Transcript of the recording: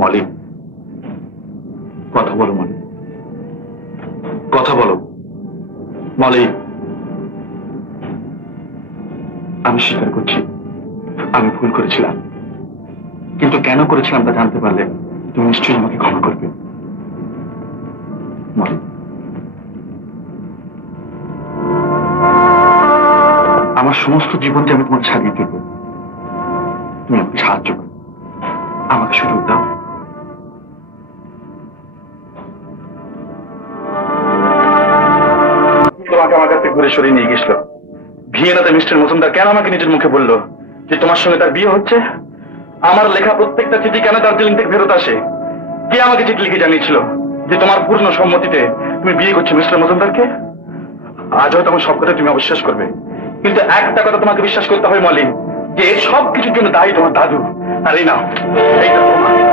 মলি, কথা বলো মলি, কথা বলো মলি। আমি স্বীকার করছি আমি ভুল করেছিলাম, কিন্তু কেন করেছিলাম তা জানতে পারলে তুমি নিশ্চয়ই আমাকে ক্ষমা করবে। মলি, আমার সমস্ত জীবনকে আমি তোমাকে ছাড়িয়ে দেব, তুমি আমাকে সাহায্য করো, আমাকে সুযোগ দাও। তোমাকে আমার কাছ থেকে ঘুরে সরিয়ে নিয়ে গেছিল। ভিয়েনাতে মিস্টার মজুমদার কেন আমাকে নিজের মুখে বলল যে তোমার সঙ্গে তার বিয়ে হচ্ছে? আমার লেখা প্রত্যেকটা চিঠি কেন দার্জিলিং থেকে ফেরত আসে? কে আমাকে চিঠি লিখে জানিয়েছিল যে তোমার পূর্ণ সম্মতিতে তুমি বিয়ে করছো মিস্টার মজুমদারকে? আজ হয়তো আমার সব কথা তুমি অবিশ্বাস করবে, কিন্তু একটা কথা তোমাকে বিশ্বাস করতে হবে মলি, যে সব কিছুর জন্য দায়ী তোমার দাদু। আর এই নাও, এইটা তোমার।